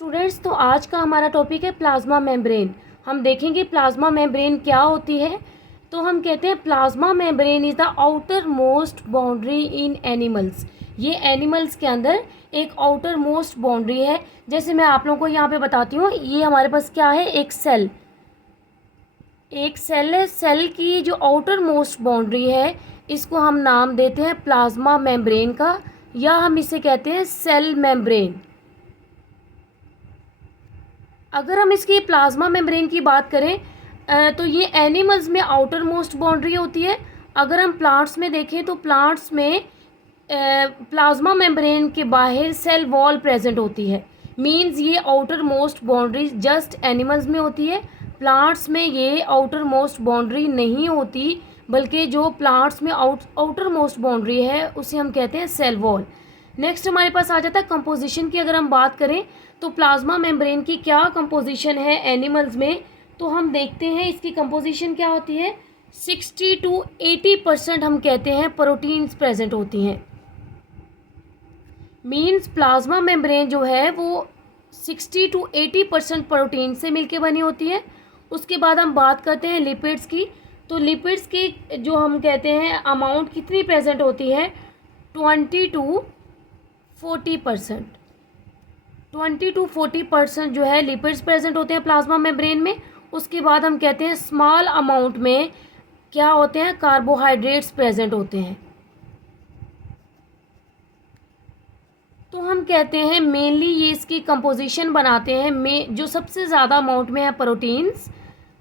Students, तो आज का हमारा टॉपिक है प्लाज्मा मेम्ब्रेन। हम देखेंगे प्लाज्मा मेम्ब्रेन क्या होती है। तो हम कहते हैं plasma membrane is the outer most boundary in animals. ये एनिमल्स के अंदर एक आउटर मोस्ट बाउंड्री है। जैसे मैं आप लोगों को यहाँ पे बताती हूँ, ये हमारे पास क्या है, एक सेल है। सेल की जो आउटर मोस्ट बाउंड्री है, इसको हम नाम देते हैं प्लाज्मा मेम्ब्रेन का, या हम इसे कहते हैं सेल मेम्ब्रेन। अगर हम इसकी प्लाज्मा मेम्ब्रेन की बात करें तो ये एनिमल्स में आउटर मोस्ट बाउंड्री होती है। अगर हम प्लांट्स में देखें तो प्लांट्स में प्लाज्मा मेम्ब्रेन के बाहर सेल वॉल प्रेजेंट होती है। मींस ये outer most boundary just animals में होती है। प्लांट्स में ये आउटर मोस्ट बाउंड्री नहीं होती, बल्कि जो प्लांट्स में आउटर मोस्ट बाउंड्री है उसे हम कहते हैं सेल वॉल। नेक्स्ट हमारे पास आ जाता है कंपोजिशन की। अगर हम बात करें तो प्लाज्मा मेम्ब्रेन की क्या कंपोजिशन है एनिमल्स में, तो हम देखते हैं इसकी कंपोजिशन क्या होती है। 60 to 80% हम कहते हैं प्रोटीन्स प्रेजेंट होती हैं। मीन्स प्लाज्मा मेम्ब्रेन जो है वो 60 to 80% प्रोटीन से मिलके बनी होती है। उसके बाद हम बात करते हैं लिपिड्स की। तो लिपिड्स की जो हम कहते हैं अमाउंट कितनी प्रेजेंट होती है, 20 to 40%। 20 to 40% जो है लिपिड्स प्रेजेंट होते हैं प्लाज्मा मेम्ब्रेन में। उसके बाद हम कहते हैं स्मॉल अमाउंट में क्या होते हैं, कार्बोहाइड्रेट्स प्रेजेंट होते हैं। तो हम कहते हैं मेनली ये इसकी कंपोजिशन बनाते हैं में जो सबसे ज़्यादा अमाउंट में है प्रोटीन्स,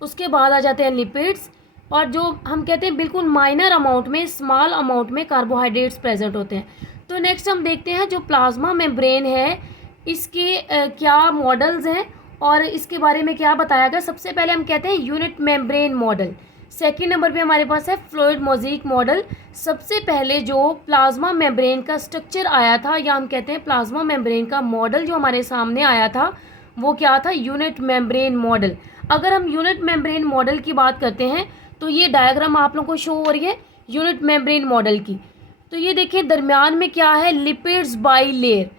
उसके बाद आ जाते हैं लिपिड्स, और जो हम कहते हैं बिल्कुल माइनर अमाउंट में, स्मॉल अमाउंट में कार्बोहाइड्रेट्स प्रेजेंट होते हैं। तो नेक्स्ट हम देखते हैं जो प्लाज्मा मेम्ब्रेन है इसके क्या मॉडल्स हैं और इसके बारे में क्या बताया गया। सबसे पहले हम कहते हैं unit membrane model. Second number पे हमारे पास है फ्लूइड मोज़ेक मॉडल। सबसे पहले जो प्लाज्मा मेम्ब्रेन का स्ट्रक्चर आया था, या हम कहते हैं प्लाज्मा मेम्ब्रेन का मॉडल जो हमारे सामने आया था, वो क्या था, यूनिट मेम्ब्रेन मॉडल। अगर हम यूनिट मेम्ब्रेन मॉडल की बात करते हैं तो ये डायग्राम आप लोगों को शो हो रही है यूनिट मेम्ब्रेन मॉडल की। तो ये देखिए दरमियान में क्या है, लिपिड्स बाई लेयर।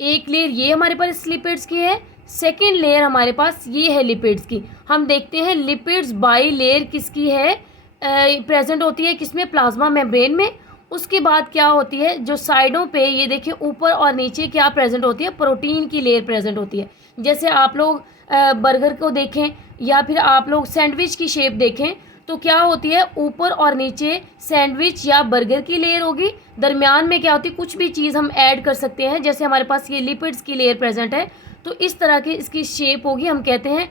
एक लेयर ये हमारे पास लिपिड्स की है, सेकेंड लेयर हमारे पास ये है लिपिड्स की। हम देखते हैं लिपिड्स बाई लेयर किसकी है, प्रेजेंट होती है किसमें, प्लाज्मा मेम्ब्रेन में। उसके बाद क्या होती है, जो साइडों पे ये देखिए ऊपर और नीचे क्या प्रेजेंट होती है, प्रोटीन की लेयर प्रेजेंट होती है। जैसे आप लोग बर्गर को देखें या फिर आप लोग सैंडविच की शेप देखें तो क्या होती है, ऊपर और नीचे सैंडविच या बर्गर की लेयर होगी, दरमियान में क्या होती है, कुछ भी चीज़ हम ऐड कर सकते हैं। जैसे हमारे पास ये लिपिड्स की लेयर प्रेजेंट है तो इस तरह की इसकी शेप होगी। हम कहते हैं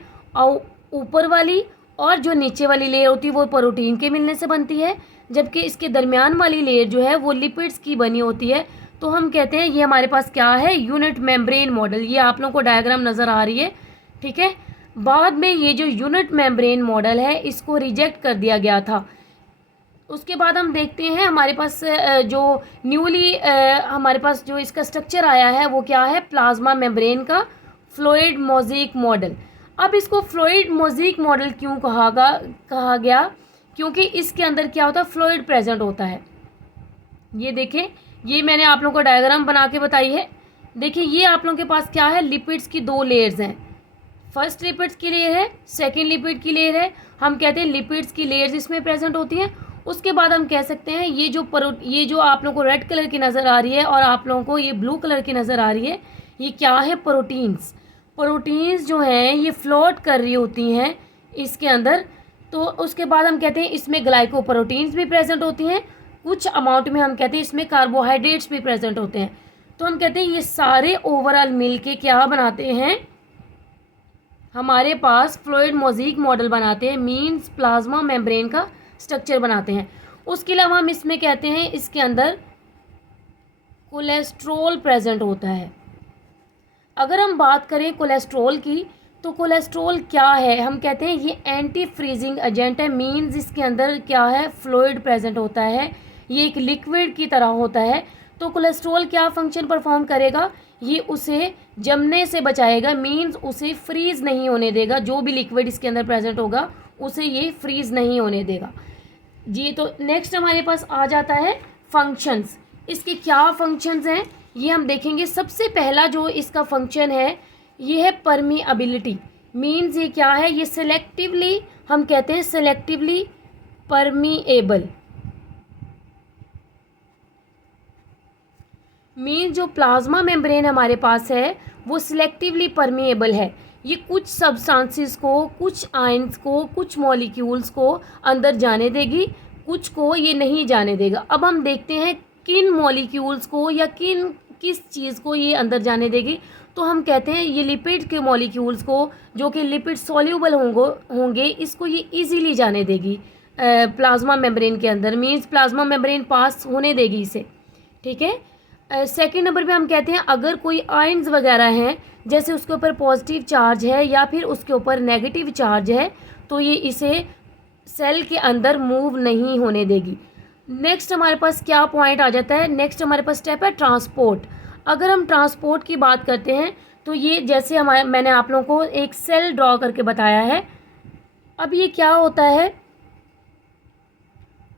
ऊपर वाली और जो नीचे वाली लेयर होती है वो प्रोटीन के मिलने से बनती है, जबकि इसके दरमियान वाली लेयर जो है वो लिपिड्स की बनी होती है। तो हम कहते हैं ये हमारे पास क्या है, यूनिट मेम्ब्रेन मॉडल। ये आप लोगों को डायग्राम नज़र आ रही है, ठीक है। बाद में ये जो यूनिट मेम्ब्रेन मॉडल है इसको रिजेक्ट कर दिया गया था। उसके बाद हम देखते हैं हमारे पास जो न्यूली हमारे पास जो इसका स्ट्रक्चर आया है वो क्या है, प्लाज्मा मेम्ब्रेन का फ्लूइड मोज़ेक मॉडल। अब इसको फ्लूइड मोज़ेक मॉडल क्यों कहा गया, क्योंकि इसके अंदर क्या होता है, फ्लूइड प्रेजेंट होता है। ये देखें, ये मैंने आप लोगों को डायग्राम बना के बताई है। देखिए ये आप लोगों के पास क्या है, लिपिड्स की दो लेयर्स हैं। फर्स्ट लिपिड्स की लेयर है, सेकेंड लिपिड की लेयर है। हम कहते हैं लिपिड्स की लेयर्स इसमें प्रेजेंट होती हैं। उसके बाद हम कह सकते हैं ये जो आप लोगों को रेड कलर की नज़र आ रही है और आप लोगों को ये ब्लू कलर की नज़र आ रही है, ये क्या है, प्रोटीन्स। प्रोटीन्स जो हैं ये फ्लोट कर रही होती हैं इसके अंदर। तो उसके बाद हम कहते हैं इसमें ग्लाइकोप्रोटीन्स भी प्रेजेंट होती हैं, कुछ अमाउंट में हम कहते हैं इसमें कार्बोहाइड्रेट्स भी प्रेजेंट होते हैं। तो हम कहते हैं ये सारे ओवरऑल मिल के क्या बनाते हैं, हमारे पास फ्लूइड मोज़ेक मॉडल बनाते हैं, मीन्स प्लाज्मा मेम्ब्रेन का स्ट्रक्चर बनाते हैं। उसके अलावा हम इसमें कहते हैं इसके अंदर कोलेस्ट्रॉल प्रेजेंट होता है। अगर हम बात करें कोलेस्ट्रॉल की तो कोलेस्ट्रॉल क्या है, हम कहते हैं ये एंटी फ्रीजिंग एजेंट है। मीन्स इसके अंदर क्या है, फ्लूइड प्रेजेंट होता है, ये एक लिक्विड की तरह होता है। तो कोलेस्ट्रॉल क्या फंक्शन परफॉर्म करेगा, ये उसे जमने से बचाएगा, मीन्स उसे फ्रीज़ नहीं होने देगा। जो भी लिक्विड इसके अंदर प्रेजेंट होगा उसे ये फ्रीज़ नहीं होने देगा जी। तो नेक्स्ट हमारे पास आ जाता है फंक्शंस। इसके क्या फंक्शंस हैं ये हम देखेंगे। सबसे पहला जो इसका फंक्शन है ये है परमिएबिलिटी। मीन्स ये क्या है, ये सेलेक्टिवली, हम कहते हैं सेलेक्टिवली परमिएबल। मीन्स जो प्लाज्मा मेम्ब्रेन हमारे पास है वो सिलेक्टिवली परमिएबल है। ये कुछ सब्सटेंसेस को, कुछ आयंस को, कुछ मॉलिक्यूल्स को अंदर जाने देगी, कुछ को ये नहीं जाने देगा। अब हम देखते हैं किन मॉलिक्यूल्स को या किस चीज़ को ये अंदर जाने देगी। तो हम कहते हैं ये लिपिड के मॉलिक्यूल्स को, जो कि लिपिड सॉल्यूबल होंगे, इसको ये इजीली जाने देगी प्लाज्मा मेम्ब्रेन के अंदर। मीन्स प्लाज्मा मेम्ब्रेन पास होने देगी इसे, ठीक है। सेकेंड नंबर पे हम कहते हैं अगर कोई आयंस वगैरह हैं, जैसे उसके ऊपर पॉजिटिव चार्ज है या फिर उसके ऊपर नेगेटिव चार्ज है, तो ये इसे सेल के अंदर मूव नहीं होने देगी। नेक्स्ट हमारे पास क्या पॉइंट आ जाता है, नेक्स्ट हमारे पास स्टेप है ट्रांसपोर्ट। अगर हम ट्रांसपोर्ट की बात करते हैं तो ये जैसे मैंने आप लोगों को एक सेल ड्रॉ करके बताया है। अब ये क्या होता है,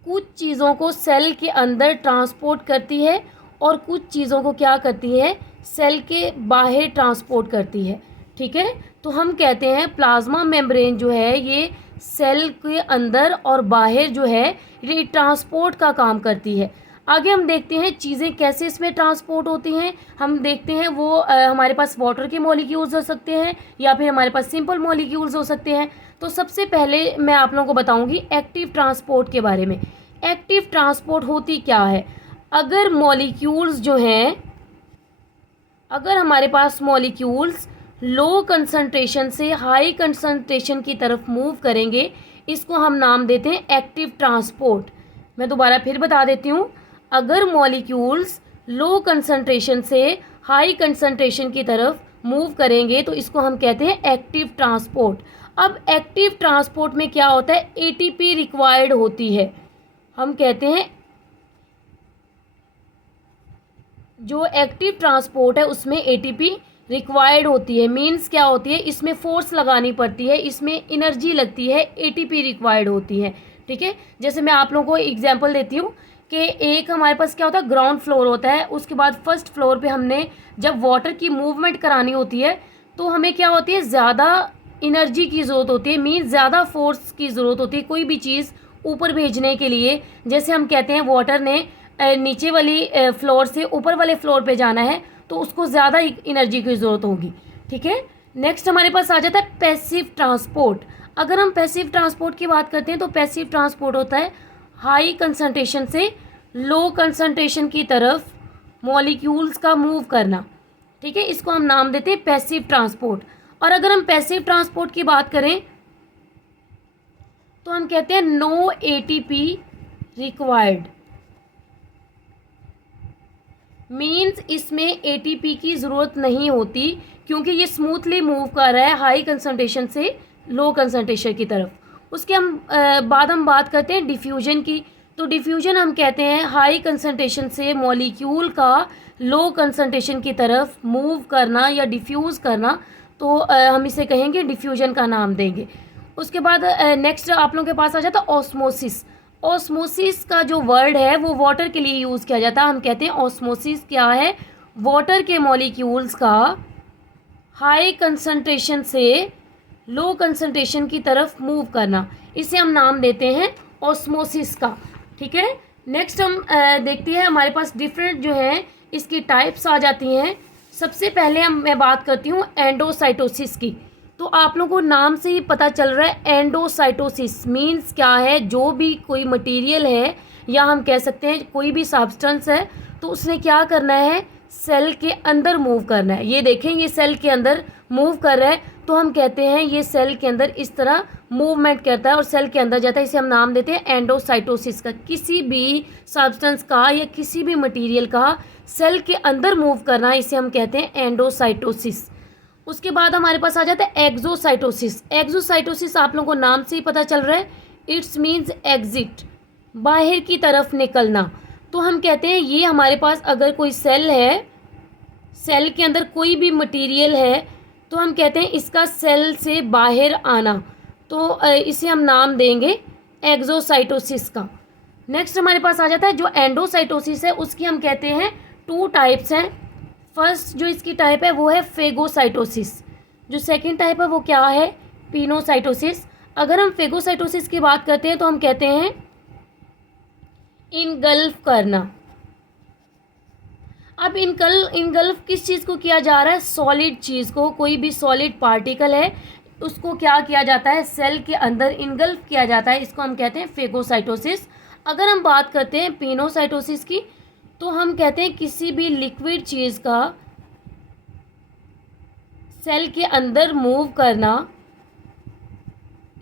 कुछ चीज़ों को सेल के अंदर ट्रांसपोर्ट करती है और कुछ चीज़ों को क्या करती है, सेल के बाहर ट्रांसपोर्ट करती है, ठीक है। तो हम कहते हैं प्लाज्मा मेम्ब्रेन जो है ये सेल के अंदर और बाहर जो है ये ट्रांसपोर्ट का काम करती है। आगे हम देखते हैं चीज़ें कैसे इसमें ट्रांसपोर्ट होती हैं। हम देखते हैं वो हमारे पास वाटर के मॉलिक्यूल्स हो सकते हैं या फिर हमारे पास सिंपल मॉलिक्यूल्स हो सकते हैं। तो सबसे पहले मैं आप लोगों को बताऊंगी एक्टिव ट्रांसपोर्ट के बारे में। एक्टिव ट्रांसपोर्ट होती क्या है, अगर मॉलिक्यूल्स जो हैं, अगर हमारे पास मॉलिक्यूल्स लो कंसंट्रेशन से हाई कंसंट्रेशन की तरफ मूव करेंगे, इसको हम नाम देते हैं एक्टिव ट्रांसपोर्ट। मैं दोबारा फिर बता देती हूँ, अगर मॉलिक्यूल्स लो कंसंट्रेशन से हाई कंसंट्रेशन की तरफ मूव करेंगे तो इसको हम कहते हैं एक्टिव ट्रांसपोर्ट। अब एक्टिव ट्रांसपोर्ट में क्या होता है, एटीपी रिक्वायर्ड होती है। हम कहते हैं जो एक्टिव ट्रांसपोर्ट है उसमें एटीपी रिक्वायर्ड होती है। मीन्स क्या होती है, इसमें फोर्स लगानी पड़ती है, इसमें एनर्जी लगती है, एटीपी रिक्वायर्ड होती है, ठीक है। जैसे मैं आप लोगों को एग्जांपल देती हूँ कि एक हमारे पास क्या होता है, ग्राउंड फ्लोर होता है, उसके बाद फर्स्ट फ्लोर पे हमने जब वाटर की मूवमेंट करानी होती है तो हमें क्या होती है, ज़्यादा एनर्जी की ज़रूरत होती है। मीन्स ज़्यादा फोर्स की ज़रूरत होती है कोई भी चीज़ ऊपर भेजने के लिए। जैसे हम कहते हैं वाटर ने नीचे वाली फ्लोर से ऊपर वाले फ्लोर पे जाना है तो उसको ज़्यादा एनर्जी की ज़रूरत होगी, ठीक है। नेक्स्ट हमारे पास आ जाता है पैसिव ट्रांसपोर्ट। अगर हम पैसिव ट्रांसपोर्ट की बात करते हैं तो पैसिव ट्रांसपोर्ट होता है हाई कंसंट्रेशन से लो कंसंट्रेशन की तरफ मॉलिक्यूल्स का मूव करना, ठीक है। इसको हम नाम देते हैं पैसिव ट्रांसपोर्ट। और अगर हम पैसिव ट्रांसपोर्ट की बात करें तो हम कहते हैं नो एटीपी रिक्वायर्ड। मीन्स इसमें एटीपी की ज़रूरत नहीं होती क्योंकि ये स्मूथली मूव कर रहा है हाई कंसंट्रेशन से लो कंसंट्रेशन की तरफ। उसके बाद हम बात करते हैं डिफ्यूजन की। तो डिफ्यूजन हम कहते हैं हाई कंसंट्रेशन से मॉलिक्यूल का लो कंसंट्रेशन की तरफ मूव करना या डिफ्यूज़ करना, तो हम इसे कहेंगे डिफ्यूजन का नाम देंगे। उसके बाद नेक्स्ट आप लोगों के पास आ जाता है ऑस्मोसिस। ऑस्मोसिस का जो वर्ड है वो वाटर के लिए यूज़ किया जाता है। हम कहते हैं ऑस्मोसिस क्या है, वाटर के मॉलिक्यूल्स का हाई कंसंट्रेशन से लो कंसंट्रेशन की तरफ मूव करना, इसे हम नाम देते हैं ऑस्मोसिस का, ठीक है। नेक्स्ट हम देखते हैं हमारे पास डिफरेंट जो है इसकी टाइप्स आ जाती हैं। सबसे पहले मैं बात करती हूँ एंडोसाइटोसिस की। तो आप लोगों को नाम से ही पता चल रहा है एंडोसाइटोसिस मीन्स क्या है, जो भी कोई मटेरियल है या हम कह सकते हैं कोई भी सब्सटेंस है तो उसने क्या करना है, सेल के अंदर मूव करना है। ये देखें ये सेल के अंदर मूव कर रहा है तो हम कहते हैं ये सेल के अंदर इस तरह मूवमेंट करता है और सेल के अंदर जाता है, इसे हम नाम देते हैं एंडोसाइटोसिस का। किसी भी सब्सटेंस का या किसी भी मटेरियल का सेल के अंदर मूव करना, इसे हम कहते हैं एंडोसाइटोसिस। उसके बाद हमारे पास आ जाता है एक्सोसाइटोसिस। एक्सोसाइटोसिस आप लोगों को नाम से ही पता चल रहा है, इट्स मीन्स एग्जिट, बाहर की तरफ निकलना। तो हम कहते हैं ये हमारे पास अगर कोई सेल है, सेल के अंदर कोई भी मटेरियल है तो हम कहते हैं इसका सेल से बाहर आना, तो इसे हम नाम देंगे एक्सोसाइटोसिस का। नेक्स्ट हमारे पास आ जाता है जो एंडोसाइटोसिस है उसकी हम कहते हैं 2 टाइप्स हैं। फर्स्ट जो इसकी टाइप है वो है फेगोसाइटोसिस। जो सेकेंड टाइप है वो क्या है, पिनोसाइटोसिस। अगर हम फेगोसाइटोसिस की बात करते हैं तो हम कहते हैं इनगल्फ करना। अब इनगल्फ किस चीज़ को किया जा रहा है, सॉलिड चीज़ को, कोई भी सॉलिड पार्टिकल है उसको क्या किया जाता है, सेल के अंदर इनगल्फ किया जाता है, इसको हम कहते हैं फेगोसाइटोसिस। अगर हम बात करते हैं पिनोसाइटोसिस की तो हम कहते हैं किसी भी लिक्विड चीज़ का सेल के अंदर मूव करना,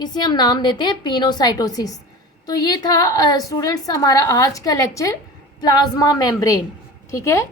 इसे हम नाम देते हैं पिनोसाइटोसिस। तो ये था स्टूडेंट्स हमारा आज का लेक्चर प्लाज्मा मेम्ब्रेन। ठीक है।